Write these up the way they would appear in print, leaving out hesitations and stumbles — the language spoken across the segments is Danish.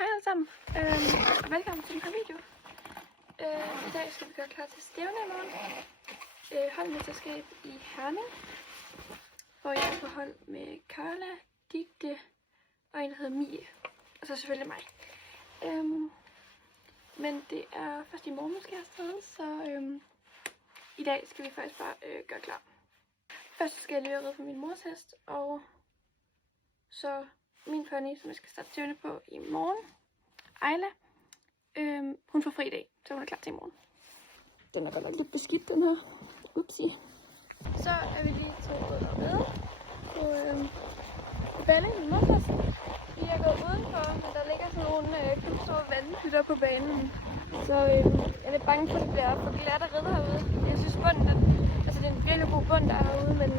Hej alle sammen, og velkommen til den her video. I dag skal vi gøre klar til stævne i morgen. Holdmesterskab i Herning, hvor jeg er på hold med Carla, Digte og en der hedder Mie. Og så selvfølgelig mig. Men det er først i morgen, skal jeg afsted, så i dag skal vi faktisk bare gøre klar. Først skal jeg lige ride på min mors hest, og så min pony, som jeg skal starte stævne på i morgen, Ejla, hun får fri i dag, så hun er klar til i morgen. Den er godt nok lidt beskidt, den her. Upsi. Så er vi lige to med på Balling, min mors hest. Vi er gået udenfor, men der ligger sådan nogle kæmpe store vandhytter på banen. Så jeg er lidt bange for, at det bliver for glat at ride herude. Jeg synes bunden, altså det er en virkelig god bund, der er herude, men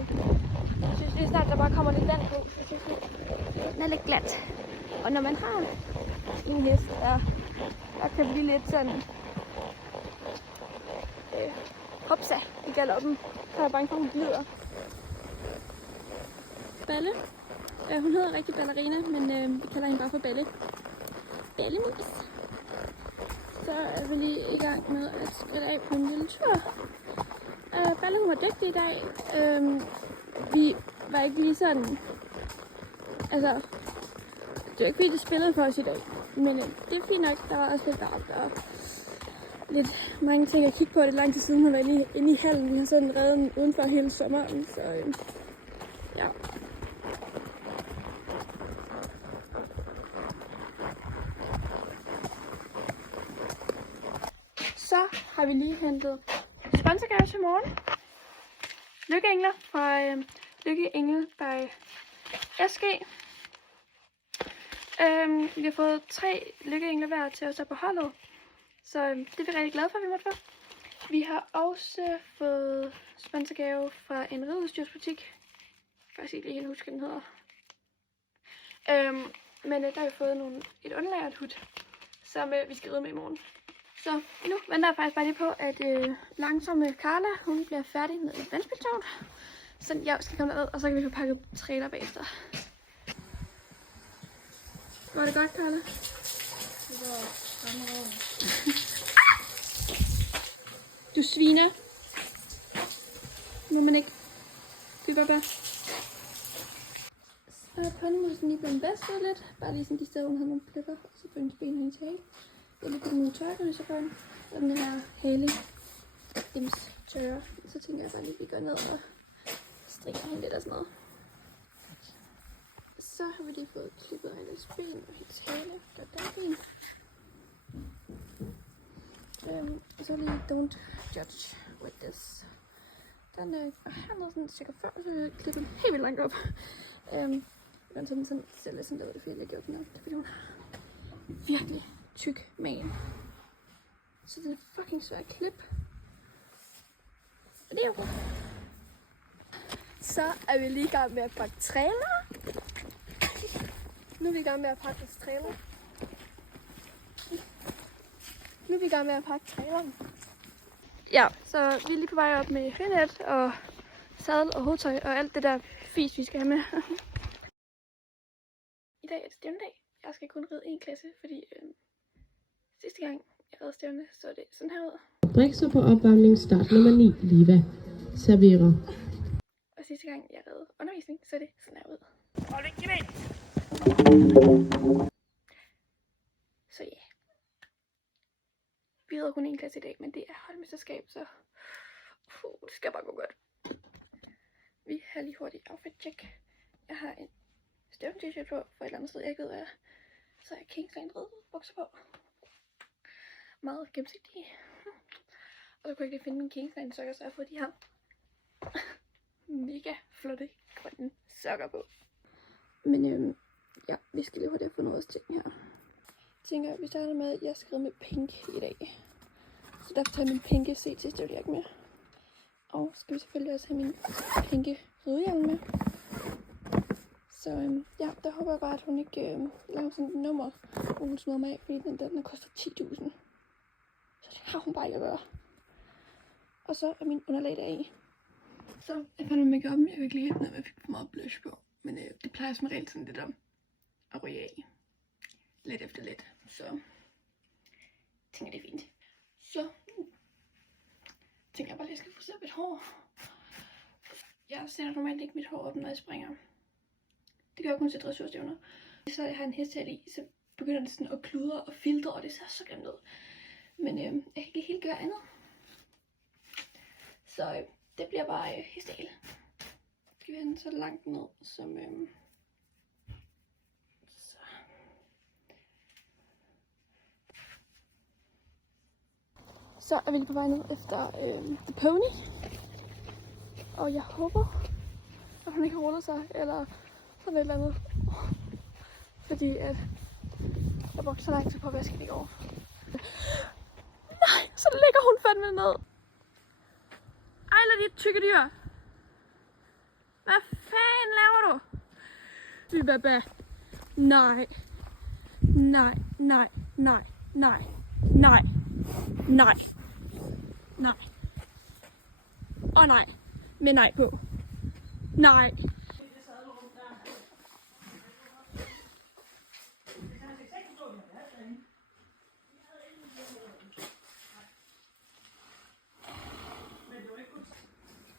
jeg synes lige snart, der bare kommer lidt vand på, så jeg synes, den er lidt glat. Og når man har en hest, der kan blive lidt sådan hopsa i galoppen, så er jeg bange for, at hun glider. Balle. Hun hedder rigtig Ballerina, men vi kalder hende bare for Balle. Ballemus. Så er vi lige i gang med at spritte af på en lille tur. Balle, hun var dygtig i dag. Vi var ikke lige sådan, altså, det var ikke fordi, det spillede for os i dag, men det er fint nok. Der var også lidt varmt og lidt mange ting at kigge på. Det er lang tid siden, hun var inde i hallen. Vi har sådan reddet udenfor hele sommeren, så ja. Så har vi lige hentet sponsorgave til morgen. Lykkeengler fra Lykkeengel by SG. Vi har fået 3 lykkeengler hver til os på holdet, så det er vi rigtig glade for, at vi måtte få. Vi har også fået sponsorgave fra en rideudstyrsbutik. Jeg kan faktisk ikke lige huske, hvad den hedder. Men der har vi fået et underlært hud, som vi skal ride med i morgen. Så nu venter jeg faktisk bare lige på, at langsomme Carla, hun bliver færdig med vandspiltoget. Så jeg skal komme derud, og så kan vi få pakket trailer bagefter. Var det godt, Carla? Det var fremragende. Du sviner. Må man ikke. Det er bare. Så er ponymusen lige blevet vasket lidt. Bare lige sådan de steder, hun havde nogle pletter. Og så på hendes ben og hendes hale. Jeg har lige puttet nogle tørkerne så på den. Og den her hale. Dims tørre. Så tænker jeg bare lige, at vi går ned og strikker hende lidt og sådan noget. Så har vi lige fået klippet hendes ben og hendes hale. Der er ben. Og så lige don't judge with this. Den er hernede sådan cirka før, så vi har klippet den helt vildt langt op. Den sådan ser lidt sådan lidt, fordi jeg gjorde den op. Det er fordi hun har virkelig tyk mane. Så det er fucking svært at klippe. Og det er jo godt. Så er vi lige i gang med at pakke trailer. Nu er vi i gang med at pakke vores trailer. Ja, så vi er lige på vej op med frinet og sadel og hovedtøj og alt det der fis, vi skal have med. I dag er det stævnedag. Jeg skal kun ride 1 klasse, fordi sidste gang jeg red stævne, så det sådan her ud. Brikser på opvarmning start nummer 9, Liva. Serverer. Og sidste gang jeg red undervisning, så det sådan her ud. Hold ikke væk! Så ja. Vi rider kun 1 klasse i dag, men det er holdmesterskab, så det skal bare gå godt. Vi har lige hurtigt outfit check. Jeg har en stævn t-shirt på for et eller andet sted, jeg ikke ved hvad. Så har jeg Kingsland røde bukser på. Meget gennemsigtige. Og så kunne jeg ikke finde mine Kingsland sokker, så jeg har fået de her mega flotte grønne sokker på. Men ja, vi skal lige hurtigt have fundet vores ting her. Jeg tænker, vi starter med, at jeg skal ride med pink i dag. Så derfor tager jeg min pinke CT-støvlejakke med. Og skal vi selvfølgelig også have min pinke ridehjelm med. Så ja, der håber jeg bare, at hun ikke laver sådan et nummer, hvor hun smider mig af, fordi den koster 10.000. Så det har hun bare ikke at gøre. Og så er min underlag der i. Så jeg fandt med make-up'en. Jeg vil ikke lige helt ned, at jeg fik for meget blush på. Men det plejer som regel sådan lidt at ryge af. lidt efter lidt. Så jeg tænker, det er fint. Så tænker jeg bare, at jeg skal frisere mit hår. Jeg sender normalt ikke mit hår op, når jeg springer. Det gør jeg kun til dressurstævner. Så jeg har en hesthale i, så begynder det sådan at kludre og filtre, og det ser så grimt ud. Men jeg kan ikke helt gøre andet. Så det bliver bare hestehale. Skal vi have den så langt ned, som så er vi lige på vej ned efter The Pony. Og jeg håber, at hun ikke har rullet sig, eller sådan et eller andet. Fordi at jeg brugte så lang tid på at vaske det i går. Nej, så ligger hun fandme ned. Ej, lad de tykke dyr. Hvad fanden laver du? Baba. Nej. Nej, nej, nej, nej, nej, nej, nej. Åh nej, med nej på. Nej.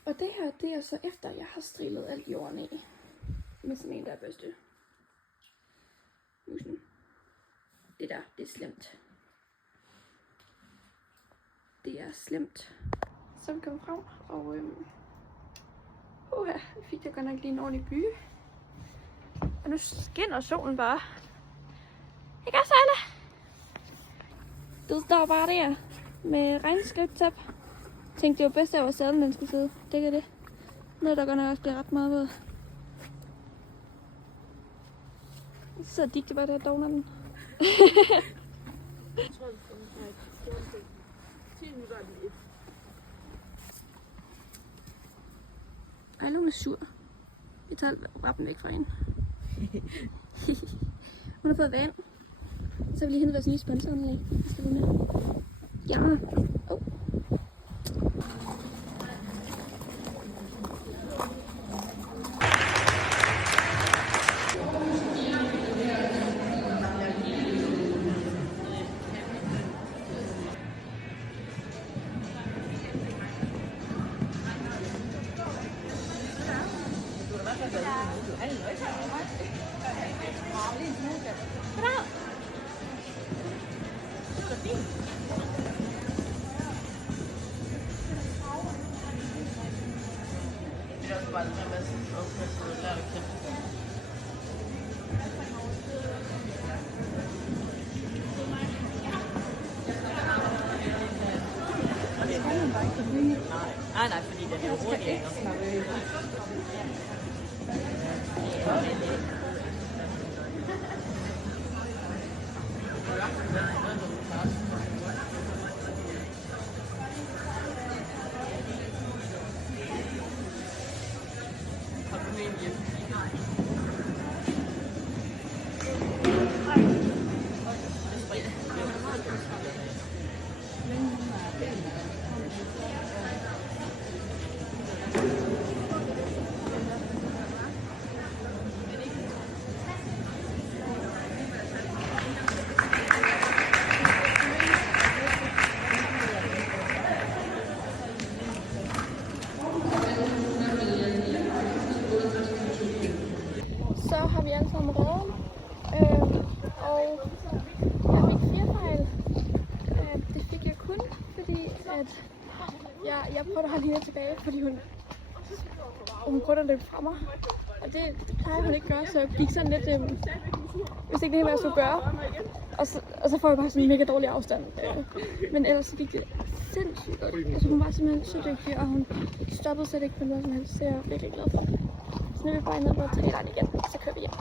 Og det her, det er så efter, jeg har strilet alt jorden af. Med sådan en der børste. Musen. Det der, det er slemt. Det er slemt. Så vi kom frem, og jeg fik jeg godt nok lige en ordentlig by. Og nu skinner solen bare. Ikke også, Ejla? Det står bare der med regnskabstab. Tænkte det var bedst, at jeg var sadlen, man skulle sidde. Det kan det. Noget, der godt nok også bliver ret meget ved. Så digte bare der dogner den. Ej, hun er sur. Jeg tager rappen væk fra hende. Hun har fået vand. Så vil jeg lige hente vores nye sponsoranlæg. Skal vi med? Ja. Oh. Nej, fordi det er hurtigt. Så har vi alle sammen reddet, og jeg fik 4 fejl. Det fik jeg kun, fordi at jeg prøvede at holde hende tilbage, fordi hun prøvede at løbe fra mig. Og det plejer hun ikke at gøre, så jeg gik sådan lidt, hvis ikke det er, hvad jeg skulle gøre. Og så får jeg bare sådan en mega dårlig afstand. Men ellers så gik det sindssygt godt. Altså hun var simpelthen så dygtig, og hun stoppede slet ikke på noget som helst, så jeg er virkelig glad for det. Så nu er vi bare nede på traileren igen, så kører vi hjem.